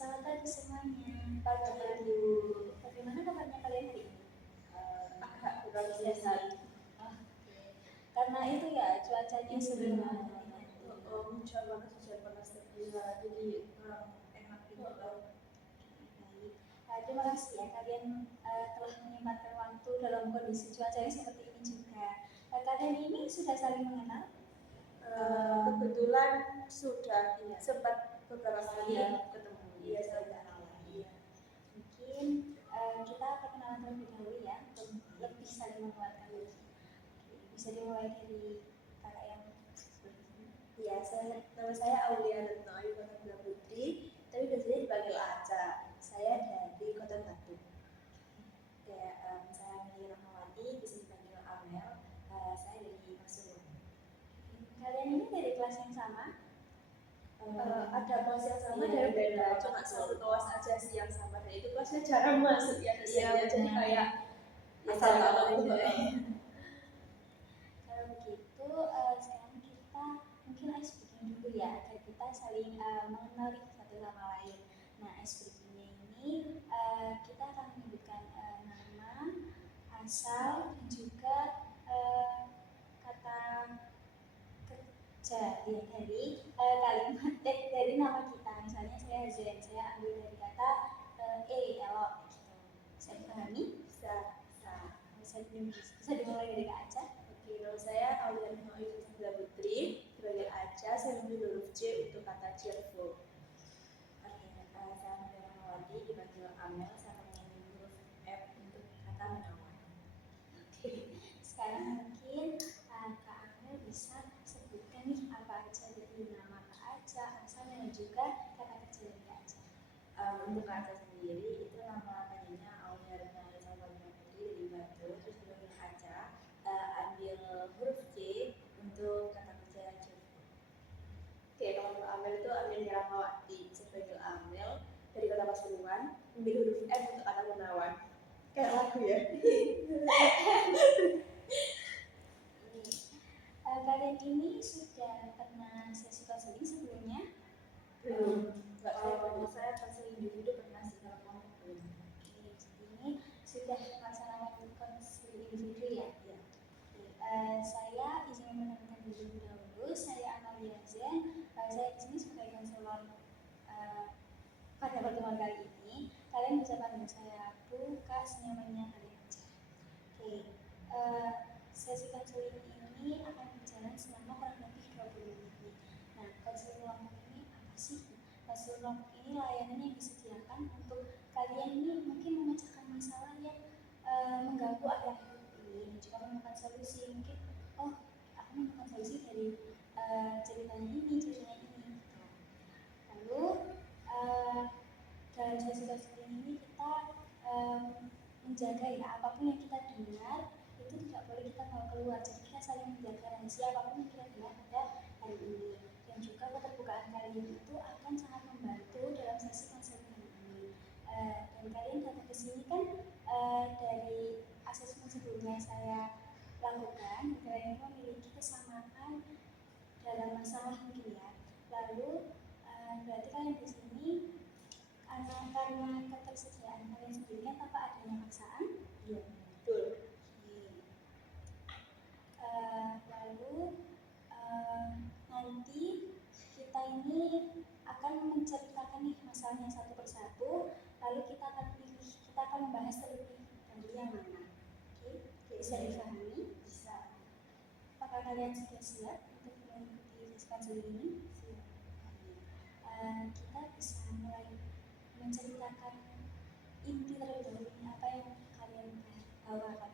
Selamat pagi semuanya. Pagi. Bagaimana kabarnya kalian hari ini? Agak kurang sehat. Karena itu ya cuacanya sering Hujan panas jadi kurang enak gitu loh. baik. Terima kasih ya kalian telah menyempatkan waktu dalam kondisi cuacanya seperti ini juga. Kalian ini sudah saling mengenal? Kebetulan sudah sempat beberapa kali ketemu. Iya, saya kenal. Iya. Mungkin kita perkenalan terlebih dahulu ya, untuk lebih saling menguatkan lagi. Bisa dimulai dari kakak yang seperti ini. Ya, nama saya Aulia Retno Ayu Putri Putri, tapi biasanya dipanggil Aca. Saya dari Kota Batu. Kayak saya Meli Rahmawati, bisa dipanggil Amel. Saya dari Pasuruan. Kalian ini dari kelas yang sama? Ada kelas yang sama dan beda, cuma satu kelas aja sih yang sama, dan itu kelasnya jarang masuk ya dosennya, jadi kayak asal tahu aja. Kalau begitu sekarang kita mungkin ice breaking dulu ya, agar kita saling mengenali satu sama lain. Nah, ice breakingnya ini kita akan menyebutkan nama, asal, dan juga kata kerja ya, dari kalimat dari nama kita. Misalnya saya Zen, saya ambil dari kata elok gitu. Bisa dipahami? Bisa dimulai dari Kak Aca. Oke, nama saya Aulia Retno Ayu Putri dipanggil Aca. Saya ambil huruf C untuk kata cheerful. Oke, saya Meli Rahmawati dipanggil Amel. Saya ambil huruf F untuk kata menawan. Oke, sekarang mungkin Kak Amel bisa sebutkan nih apa aja dari nama Kak Aca, asal, dan juga kata kerja dari Kak Aca. Untuk Kak Aca sendiri itu nama panjangnya Aulia Retno Ayu Putri dari Batu, terus dipanggil Aca. Ambil huruf C untuk kata kerja cheerful. Oke, kalau untuk Amel itu Amel Rahmawati, bisa dipanggil Amel dari Kota Pasuruan. Ambil huruf F untuk kata menawan. Kayak lagu ya. Kalian ini sudah pernah sesi konseling sebelumnya? Belum. Kalau saya konseling individu pernah sih, kalau kamu belum. Oke, jadi ini sudah melaksanakan konseling individu ya? Ya. Saya izin memperkenalkan diri dahulu. Saya Amalia Zen. Saya di sini sebagai konselor pada pertemuan kali ini. Kalian bisa panggil saya Bu, Kak, senyamannya kalian aja. Oke, sesi konseling ini akan berjalan selama kurang lebih 20 menit. Nah, konseling kelompok ini apa sih? Konseling kelompok ini layanan yang disediakan untuk kalian ini mungkin memecahkan masalah yang mengganggu akhir-akhir ini, dan juga menemukan solusi. Mungkin, oh, aku menemukan solusi dari ceritanya ini. Lalu dalam sesi konseling ini kita menjaga ya, apapun yang kita dengar itu tidak boleh kita bawa keluar. Jadi kita saling menjaga rahasia apapun yang kita dengar pada hari ini. Dan juga keterbukaan kalian itu akan sangat membantu dalam sesi konseling ini. Dan kalian datang ke sini kan dari asesmen sebelumnya saya lakukan, kalian memiliki kesamaan dalam masalah mungkin ya. Lalu berarti kalian di sini karena ketersediaan kalian sendiri kan tanpa adanya paksaan. Iya, betul. Lalu nanti kita ini akan menceritakan nih masalahnya satu persatu. Lalu kita akan membahas terlebih dahulu yang mana. Oke, bisa dipahami? Bisa. Apakah kalian sudah siap untuk mengikuti sesi konseling ini? Kita bisa mulai menceritakan inti terlebih dahulu apa yang kalian bawakan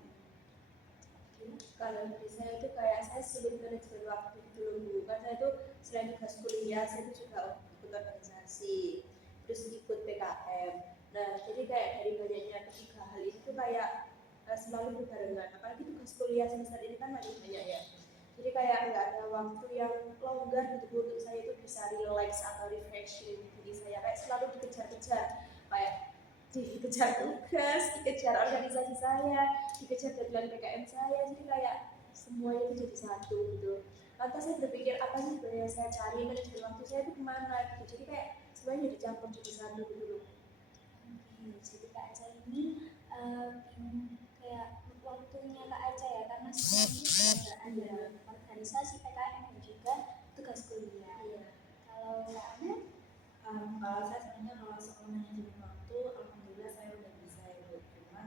ini. Kalau dari saya itu kayak saya sulit manajemen waktu gitu loh Bu, kan saya itu selain tugas kuliah, saya itu juga ikut organisasi, terus ikut PKM. Nah, jadi kayak dari banyaknya ketiga hal itu tuh kayak selalu berbarengan, apalagi tugas kuliah semester ini kan masih banyak ya. Jadi kayak nggak ada waktu yang longgar gitu untuk saya itu bisa relax atau refreshing. Jadi saya kayak selalu dikejar-kejar, kayak dikejar tugas, dikejar organisasi saya, dikejar deadline PKM saya, jadi kayak semuanya itu jadi satu gitu. Lantas saya berpikir apa sih sebenarnya saya cari, manajemen waktu saya itu kemana gitu. Jadi kayak semuanya dicampur jadi satu gitu loh. Oke, jadi Kak Aca ini bingung kayak waktunya Kak Aca ya, karena semuanya juga ada organisasi PKM dan juga tugas kuliah. Iya. Kalau Kak Ana, Kalau saya sebenarnya kalau soal manajemen waktu, alhamdulillah saya udah bisa ya. Cuman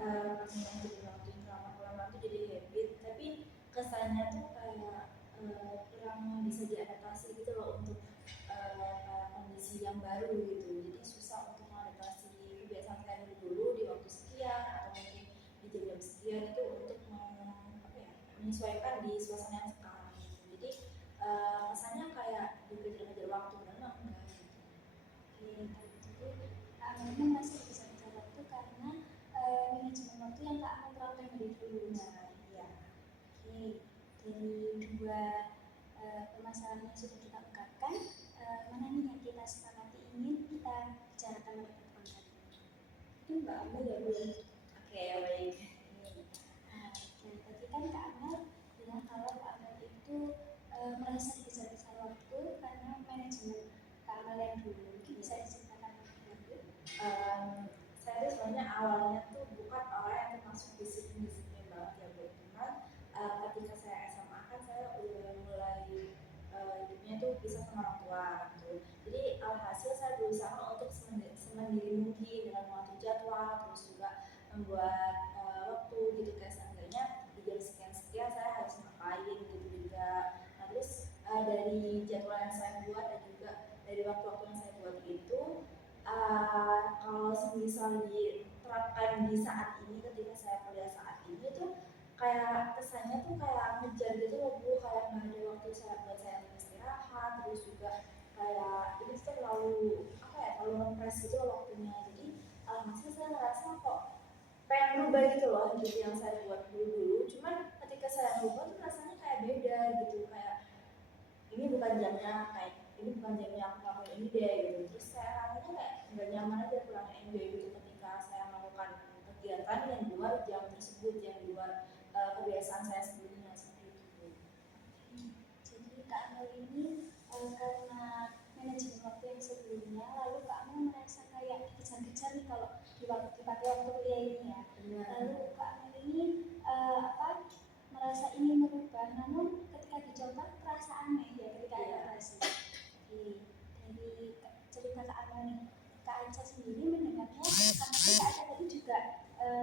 manajemen waktu ini lama-lama tuh jadi habit, tapi kesannya tuh kayak kurang bisa diadaptasi gitu loh untuk kondisi yang baru gitu. Jadi susah untuk mengadaptasi kebiasaan saya dulu di waktu sekian atau mungkin di jam-jam sekian itu untuk menyesuaikan di suasana yang sekarang gitu. Jadi kesannya kayak dikejar-kejar waktu, memang enggak gitu. jadi Kak Ana ini masih bisa kejar waktu karena manajemen waktu yang Kak Ana terapkan dari dulu. Nah, iya. Oke, dari dua permasalahan yang sudah kita ungkapkan, mana nih yang kita sepakati ingin kita bicarakan pada pertemuan kali ini? Itu Mbak Amel ya Bu. Oke, baik. Dan tadi kan Kak Amel bilang kalau Kak Amel itu merasa dikejar-kejar waktu karena manajemen Kak Amel yang dulu. Mungkin bisa diceritakan lebih lanjut? Saya tuh sebenarnya awalnya tuh bukan orang yang termasuk disiplin banget ya Bu. Cuman ketika saya SMA kan saya udah mulai hidupnya tuh bisa sama orang tua gitu. Jadi alhasil saya berusaha untuk semandiri mungkin dengan mengatur jadwal, terus juga membuat waktu gitu, kayak seenggaknya di jam sekian-sekian saya harus ngapain gitu juga. Nah, terus dari jadwal yang saya buat dan juga dari waktu-waktu yang saya buat itu, kalau semisal diterapkan di saat ini ketika saya kuliah saat ini tuh kayak kesannya tuh kayak ngejar gitu loh Bu, kayak nggak ada waktu saya buat saya istirahat, terus juga kayak ini tuh terlalu terlalu ngepres gitu loh waktunya. Jadi alhasil saya ngerasa kok pengen berubah gitu loh hidup yang saya buat dulu. Cuman ketika saya berubah tuh rasanya kayak beda gitu, kayak ini bukan jamnya, kayak ini bukan jamnya aku ngelakuin ini deh gitu. Terus saya rasanya kayak nggak nyaman aja, kurang enjoy gitu ketika saya melakukan kegiatan yang di luar jam tersebut, yang di luar kebiasaan saya sebelumnya seperti itu. Jadi Kak Amel ini karena manajemen waktu yang sebelumnya, lalu Kak Amel merasa kayak dikejar-kejar nih kalau dipakai waktu kuliah ini ya. Benar. Lalu Kak Amel ini merasa ingin merubah, namun ketika dicoba terasa aneh ya ketika adaptasi. Dari cerita Kak Amel nih, Kak Aca sendiri mendengarnya karena Kak Aca tadi juga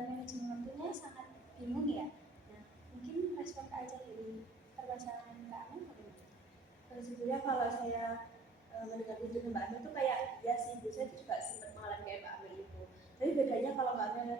manajemen waktunya sangat bingung ya. Nah, mungkin respon Kak Aca dari permasalahan Kak Amel bagaimana? Sebenarnya kalau saya mendengar itu Mbak Amel tuh kayak ya sih, Bu, saya juga sempat mengalami kayak Mbak Amel itu. Tapi bedanya kalau Mbak Amel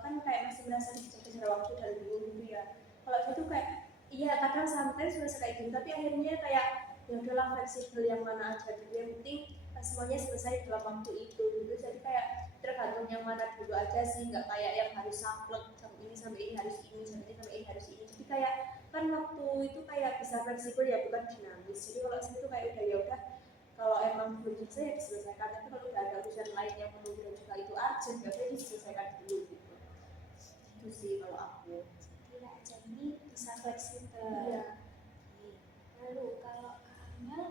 kan kayak masih merasa dikejar-kejar waktu dan bingung gitu ya. Kalau saya tuh kayak iya kadang sometimes merasa kayak gitu, tapi akhirnya kayak ya udahlah, fleksibel yang mana aja gitu. Yang penting semuanya selesai dalam waktu itu gitu. Jadi kayak tergantung yang mana dulu aja sih, nggak kayak yang harus saklek sampai ini harus ini, sampai ini harus ini. Jadi kayak kan waktu itu kayak bisa fleksibel ya, bukan dinamis. Jadi kalau saya itu kayak udah ya udah, kalau emang belum selesai ya diselesaikan, tapi kalau udah ada urusan lain yang perlu dan juga itu urgent ya udah diselesaikan dulu gitu. Itu sih kalau aku. Jadi Kak Aca ini bisa fleksibel. Iya. Lalu kalau Kak Amel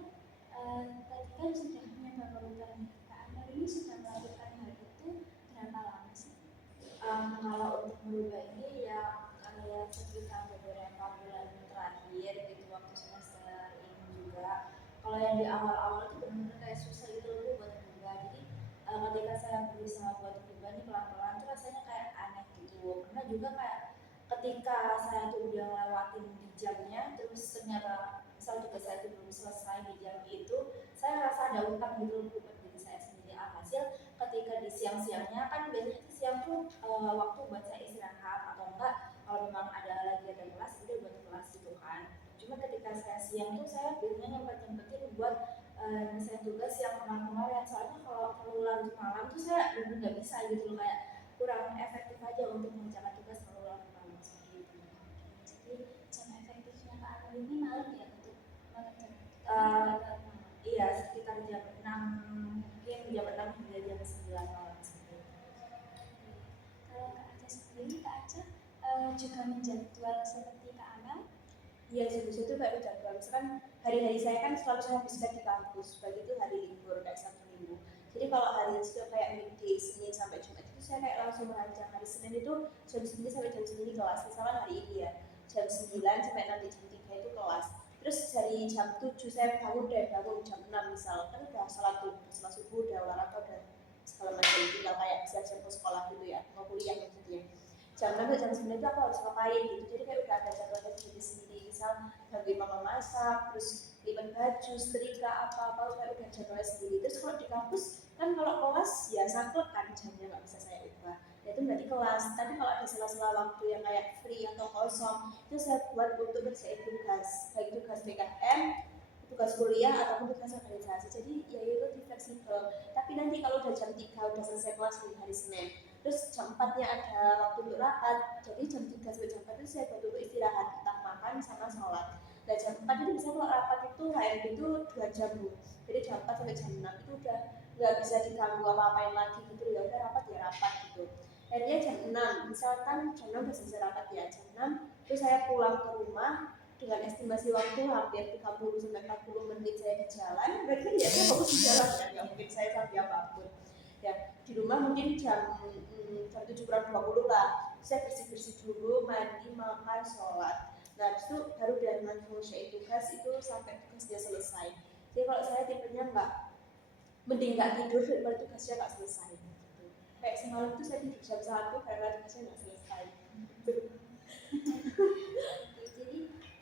tadi kan sudah mencoba merubah nih. Kak Amel ini sudah melakukan hal itu berapa lama sih? Kalau untuk merubah ini ya kayak sekitar beberapa bulan terakhir gitu, waktu semester ini juga. Kalau yang di awal-awal itu benar-benar kayak susah gitu loh buat berubah. Jadi ketika saya berusaha buat berubah nih pelan-pelan tuh rasanya kayak aneh gitu. Karena juga kayak ketika saya tuh udah ngelewatin di jamnya, terus ternyata misal tugas saya tuh belum selesai di jam itu, saya ngerasa ada utang gitu loh buat diri saya sendiri. Alhasil ketika di siang-siangnya kan biasanya di siang tuh waktu buat saya istirahat, atau enggak kalau memang ada lagi ada kelas udah buat kelas gitu kan. Cuma ketika saya siang tuh saya biasanya nyempet-nyempetin buat nyelesain tugas yang kemarin-kemarin. Soalnya kalau terlalu larut malam tuh saya bener nggak bisa gitu loh, kayak kurang efektif aja untuk mengerjakan tugas terlalu larut malam seperti itu. Jadi jam efektifnya Kak Amel ini malam ya untuk mengerjakan Iya, sekitar jam 6, mungkin jam 6 hingga jam 9 malam seperti itu. Kalau Kak Aca sendiri, Kak Aca juga menjadwal seperti Kak Amel? Iya, sebetulnya itu kayak jadwal. Misalkan hari-hari saya kan selalu saya habiskan di kampus, begitu hari libur kayak Sabtu Minggu. Jadi kalau hari itu kayak weekday Senin sampai Jumat itu saya kayak langsung merancang hari Senin itu jam segini sampai jam segini kelas, misalkan hari ini ya jam 9 sampai nanti jam 3 itu kelas. Terus dari jam 7 saya bangun jam 6 misal, kan udah sholat subuh, udah olahraga, udah segala macam, tinggal kayak siap-siap ke sekolah gitu ya, mau kuliah maksudnya. Jam 6 jam 9 itu aku harus ngapain gitu, jadi kayak udah ada jadwalnya sendiri-sendiri, misal bantuin mama masak, terus lipat baju, setrika apa-apa, kayak udah jadwalnya sendiri. Terus kalau di kampus kan kalau kelas ya saklek kan jamnya nggak bisa saya ubah, ya itu berarti kelas. Tapi kalau ada sela-sela waktu yang kayak free atau kosong itu saya buat untuk kerjain tugas, baik tugas PKM, tugas kuliah ataupun tugas organisasi. Jadi ya itu lebih fleksibel. Tapi nanti kalau udah jam 3 udah selesai kelas di hari Senin, terus jam 4-nya ada waktu untuk rapat, jadi jam 3 sampai jam 4 itu saya buat untuk istirahat, entah makan sama sholat. Nah jam 4 itu bisa kalau rapat itu HRD itu 2 jam Bu. Jadi jam 4 sampai jam 6 itu udah nggak bisa diganggu apa-apain lagi gitu, ya udah rapat ya rapat gitu. Akhirnya jam 6, misalkan jam 6 udah selesai rapat ya, jam 6 itu saya pulang ke rumah dengan estimasi waktu hampir 30 sampai 40 menit saya di jalan. Berarti kan ya saya fokus di jalan kan, nggak mungkin saya sampai apapun. Ya di rumah mungkin jam 7 kurang 20 lah, saya bersih-bersih dulu, mandi, makan, sholat. Nah itu baru dan langsung selesai tugas itu sampai tugasnya selesai. Jadi kalau saya tipenya mending nggak tidur daripada tugasnya nggak selesai gitu. Kayak semalam itu saya tidur jam 1 karena tugasnya nggak selesai gitu. Jadi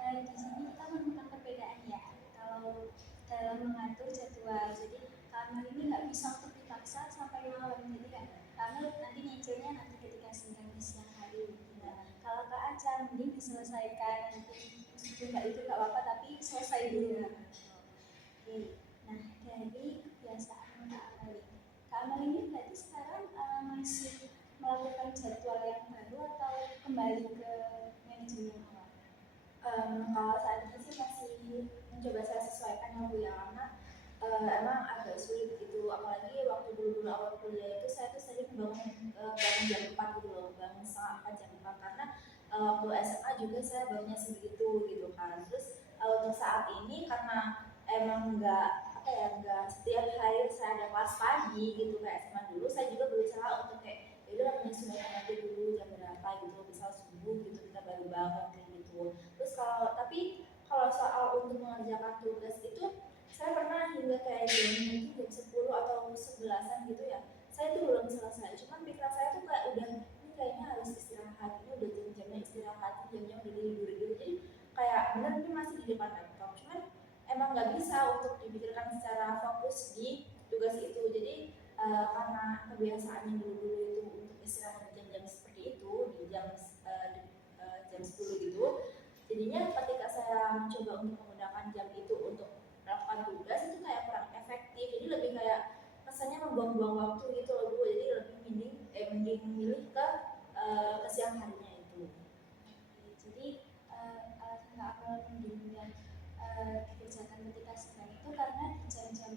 di sini kita menemukan perbedaan ya kalau dalam mengatur jadwal. Jadi karena ini nggak bisa untuk dipaksa sampai malam, jadi kan karena nanti nyicilnya nanti ketika sidang di siang hari. Nah, kalau Kak Aca mending diselesaikan nanti, meskipun nggak itu nggak apa-apa tapi selesai dulu. Oke. Nah dari kebiasaan Kak Amal ini berarti sekarang masih melakukan jadwal yang baru atau kembali ke manajemen awal? Kalau saat ini sih masih mencoba saya sesuaikan ya Bu ya, karena emang agak sulit gitu, apalagi waktu dulu awal kuliah itu saya tuh sering bangun jam 4 gitu loh, bangun setengah 4 jam 4 karena waktu SMA juga saya bangunnya segitu gitu kan. Terus untuk saat ini karena emang nggak setiap hari saya ada kelas pagi gitu kayak SMA dulu, saya juga berusaha untuk kayak udah menyesuaikan aja dulu jam berapa gitu, misal subuh gitu kita baru bangun kayak gitu. Terus kalau soal untuk mengerjakan tugas itu saya pernah hingga kayak mungkin jam 10 atau 11-an gitu ya, saya tuh belum selesai, cuman pikiran saya tuh kayak udah ini kayaknya harus istirahat, ini udah jam-jamnya istirahat, jamnya udah tidur gitu. Jadi kayak bener ini masih di depan laptop, cuman emang nggak bisa untuk dipikirkan secara fokus di tugas itu. Jadi karena kebiasaannya dulu itu untuk istirahat di jam-jam seperti itu, di jam 10 gitu, jadinya ketika saya mencoba untuk menggunakan jam itu untuk melakukan tugas itu kayak kurang efektif, jadi lebih kayak rasanya membuang-buang waktu gitu loh Bu. Jadi lebih mending milih ke siang harinya itu. Jadi alasan Kak Amal mending dan dikerjakan ketika sedang itu karena di jam-jam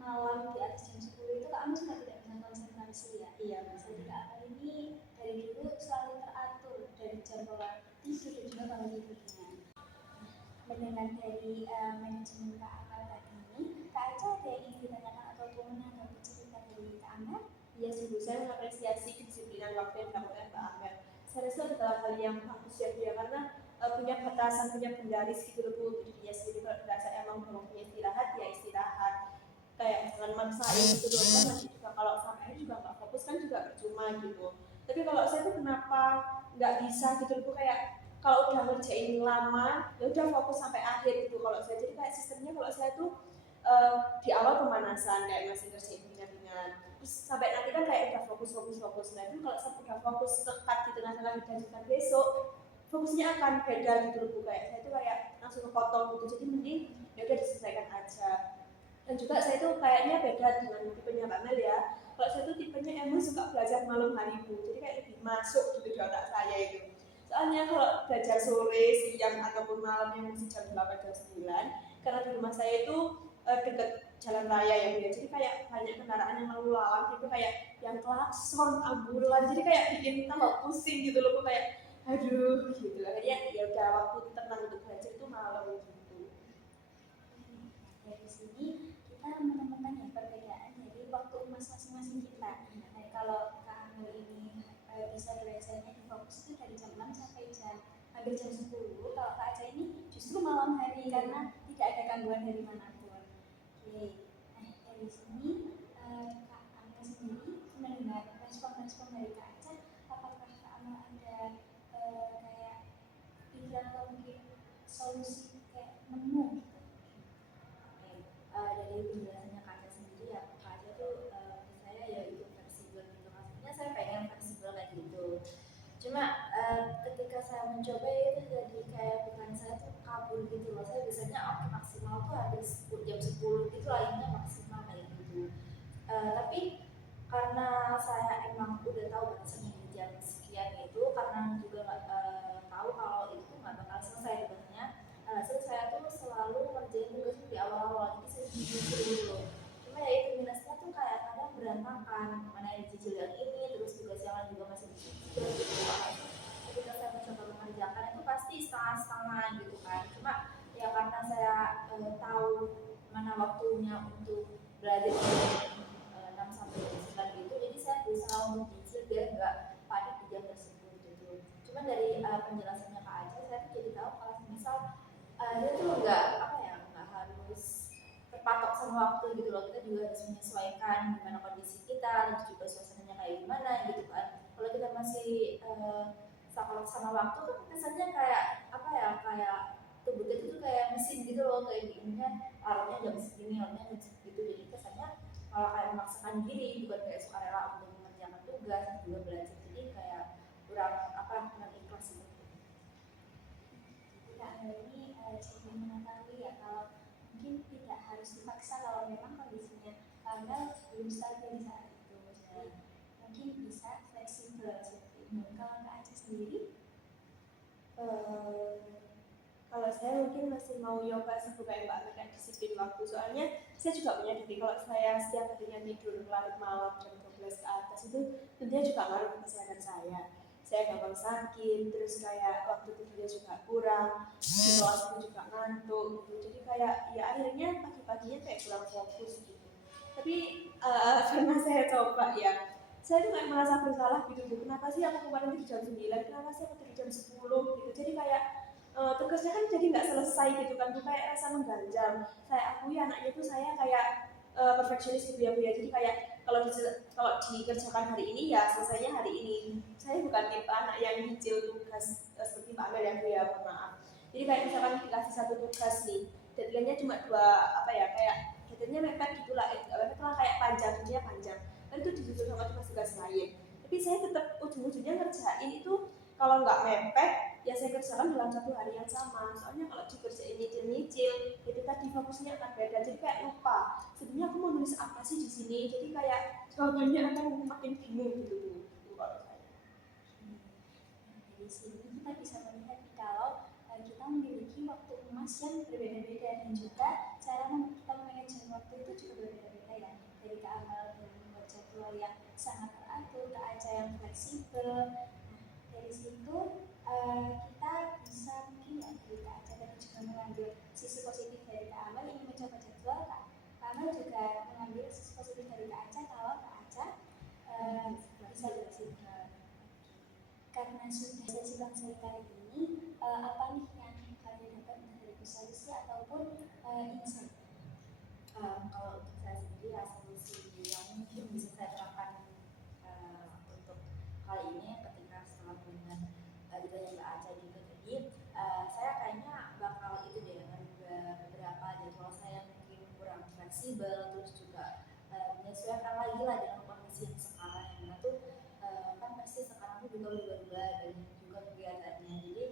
malam di atas jam 10 itu Kak Amal sudah tidak bisa konsentrasi ya. Iya, jadi Kak Amal ini dari dulu selalu teratur dari jam pola tidur dan juga bangun tidurnya. Mendengar dari manajemen Kak Amal tadi ini, Kak Aca ada yang ingin ditanyakan ataupun menanggapi cerita dari Kak Amal? Iya sih Bu, saya mengapresiasi kedisiplinan waktu yang dilakukan Mbak Amel. Saya rasa adalah hal yang bagus ya Bu ya, karena punya batasan, punya penggaris gitu loh Bu untuk dirinya sendiri. Kalau dirasa emang belum punya istirahat ya istirahat, kayak jangan maksain gitu loh, kan nanti juga kalau sampai juga nggak fokus kan juga percuma gitu. Tapi kalau saya tuh kenapa nggak bisa gitu loh Bu, kayak kalau udah ngerjain lama ya udah fokus sampai akhir gitu. Kalau saya jadi kayak sistemnya, kalau saya tuh di awal pemanasan kayak masih ngerjain ringan-ringan, terus sampai nanti kan kayak udah fokus. Nah itu kalau saya udah fokus tepat gitu, nanti dilanjutkan besok fokusnya akan beda gitu loh. Kayak saya itu kayak langsung kepotong gitu, jadi mending ya udah diselesaikan aja. Dan juga saya itu kayaknya beda dengan tipenya Mbak Mel ya. Kalau saya itu tipenya emang suka belajar malam hari Bu, jadi kayak lebih masuk gitu di otak saya itu. Soalnya kalau belajar sore, siang ataupun malam yang masih jam 8 jam 9, karena di rumah saya itu dekat jalan raya ya Bu ya, jadi kayak banyak kendaraan yang lalu lalang gitu, kayak yang klakson, ambulan, jadi kayak bikin tambah pusing gitu loh Bu, kayak aduh gitu. Akhirnya ya udah waktu tenang untuk belajar itu malam gitu. Dari sini kita menemukan ya perbedaan dari kemas masing-masing kita. Nah, kalau Kak Amel ini bisa belajarnya di fokus itu dari jam 6 sampai hampir jam 10. Kalau Kak Aca ini justru malam hari karena tidak ada gangguan dari manapun. Oke, nah dari sini Kak Amel sendiri mendengar respon-respon dari Kak Aca, apakah Kak Amel ada kayak pikiran atau mungkin solusi kayak nemu gitu? Dari penjelasannya Kak Aca sendiri ya, Kak Aca tuh saya ya itu fleksibel gitu, maksudnya saya pengen fleksibel kayak gitu. Cuma ketika saya mencoba itu jadi kayak pikiran saya tuh kabur gitu loh. Saya biasanya oke maksimal tuh habis jam 10 gitu lah, ini maksimal kayak gitu. Tapi karena saya emang udah tahu batasannya di jam sekian itu, karena juga nggak tahu kalau itu nggak bakal selesai tugasnya. Hasil saya tuh selalu ngerjain tugasnya di awal-awal, jadi saya dicicil dulu. Cuma ya itu minusnya tuh kayak kadang berantakan, mana yang dicicil yang ini, terus tugas yang lain juga masih dicicil gitu. Ketika saya mencoba mengerjakan itu pasti setengah-setengah gitu kan. Cuma ya karena saya tahu mana waktunya untuk belajar 6 sampai 9 gitu, jadi saya berusaha untuk dicicil biar nggak panik di jam tersebut gitu. Cuma dari penjelasannya Kak Aca, saya tuh jadi tahu kalau misal dia tuh nggak apa ya, nggak harus terpatok sama waktu gitu loh. Kita juga harus menyesuaikan gimana kondisi kita, terus juga suasananya kayak gimana gitu kan. Kalau kita masih saklek sama waktu kan kesannya kayak apa ya, kayak tubuh kita tuh kayak mesin gitu loh, kayak diinginnya alarmnya jam segini, alarmnya jam segitu. Jadi kesannya malah kayak memaksakan diri, bukan kayak sukarela untuk mengerjakan tugas dan juga belajar. Jadi kayak kurang apa, kurang ikhlas gitu. Kak Amel ini jadi mengetahui ya kalau mungkin tidak harus dipaksa kalau memang kondisinya Kak Amel belum stabil di saat itu. Jadi mungkin bisa fleksibel seperti itu. Kalau Kak Aca sendiri? Kalau saya mungkin masih mau yoga sesuka yang Mbak Amel, disiplin waktu. Soalnya saya juga menyadari kalau saya setiap harinya tidur larut malam jam 12 ke atas itu tentunya juga ngaruh ke kesehatan saya. Saya gampang sakit, terus kayak waktu tidurnya juga kurang, di bawah itu juga ngantuk gitu. Jadi kayak ya akhirnya pagi-paginya kayak kurang fokus gitu. Tapi karena saya coba ya, saya tuh kayak merasa bersalah gitu. Kenapa sih aku kemarin tidur jam 9, kenapa sih aku tidur jam 10 gitu. Jadi kayak tugasnya kan jadi nggak selesai gitu kan, tuh kayak rasa mengganjal. Saya akui anaknya tuh saya kayak perfeksionis gitu ya Bu ya. Jadi kayak kalau dikerjakan hari ini ya selesainya hari ini. Saya bukan tipe anak yang nyicil tugas seperti Pak Amel ya Bu ya, mohon maaf. Jadi kayak misalkan dikasih satu tugas nih, deadline-nya cuma kayak deadline-nya mepet gitu lah, mepet lah kayak panjang, dia panjang. Dan itu disusul sama tugas-tugas lain. Tapi saya tetap ujung-ujungnya ngerjain itu, kalau nggak mepet ya saya kerjakan dalam satu hari yang sama. Soalnya kalau dikerjain nyicil-nyicil, itu tadi fokusnya akan beda. Jadi kayak lupa. Sebenarnya aku mau nulis apa sih di sini? Jadi kayak jawabannya akan makin bingung gitu. Kalau saya. Dari sini kita bisa melihat kalau kita memiliki waktu emas yang berbeda-beda dan juga cara kita memanage waktu itu juga berbeda-beda ya. Dari Kak Amel yang membuat jadwal yang sangat teratur, Kak Aca yang fleksibel. Dari situ kita bisa mungkin ya dari Kak Aca tadi juga mengambil sisi positif dari Kak Amel ingin mencoba jadwal. Kak Amel juga mengambil sisi positif dari Kak Aca kalau Kak Aca bisa fleksibel. Karena sudah sesi bangsa kali ini, apa nih yang kalian dapat dari solusi ataupun insight? Kalau untuk saya sendiri ya, solusi yang mungkin bisa saya terapkan untuk kali ini ketika setelah mendengar ditanya Mbak Aca juga tadi, saya kayaknya bakal itu deh, ada beberapa jadwal saya mungkin kurang fleksibel, terus juga menyesuaikan lagi lah dengan kondisi yang sekarang, yang mana tuh kan pasti sekarang tuh juga berubah-ubah dan juga kegiatannya. Jadi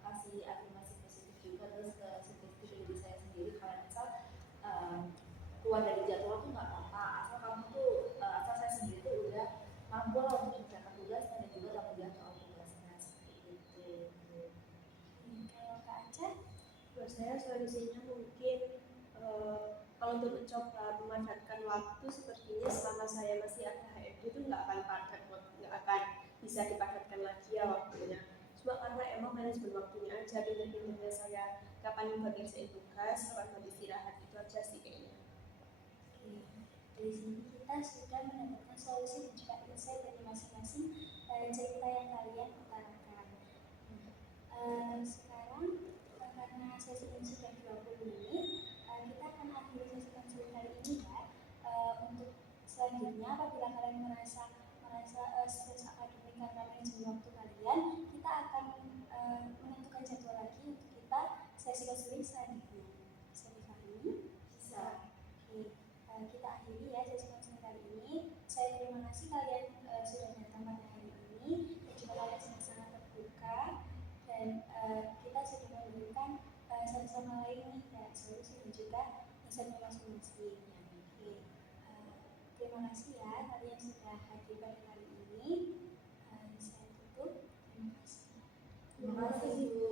kasih afirmasi positif juga, terus ke positif diri saya sendiri, kalau misal keluar dari jadwal tuh nggak apa-apa, asal kamu tuh asal saya sendiri tuh udah mampu lah untuk mengerjakan tugasnya dan juga tanggung jawab soal tugasnya seperti itu. Kalau Kak Aca? Buat saya solusinya mungkin kalau untuk mencoba memanfaatkan waktu, sepertinya selama saya masih ada HMD itu nggak akan padat, nggak akan bisa dipadatkan lagi ya waktunya. Cuma karena emang manajemen waktunya aja, pinter-pinternya saya kapan buat ngerjain tugas, kapan buat istirahat, itu aja sih kayaknya. Dari sini kita kita sudah mendapatkan solusi dan juga insight dari masing-masing cerita yang kalian utarakan. Sekarang karena sesi ini sudah 20 menit, kita akan akhiri sesi konseling kali ini ya. Untuk selanjutnya, apabila kalian merasa stres akademik karena manajemen waktu kalian, kita akan menentukan jadwal lagi untuk kita sesi konseling selanjutnya. Bisa dipahami? Bisa. Oke, kita akhiri ya sesi konseling kali ini. Saya terima kasih kalian sudah datang pada hari ini dan juga kalian sangat-sangat terbuka dan kita sudah memberikan satu sama lain nih ya, solusi dan juga insight masing-masing. Oke, terima kasih ya kalian sudah hadir pada hari ini. Saya tutup. Terima kasih. Terima kasih.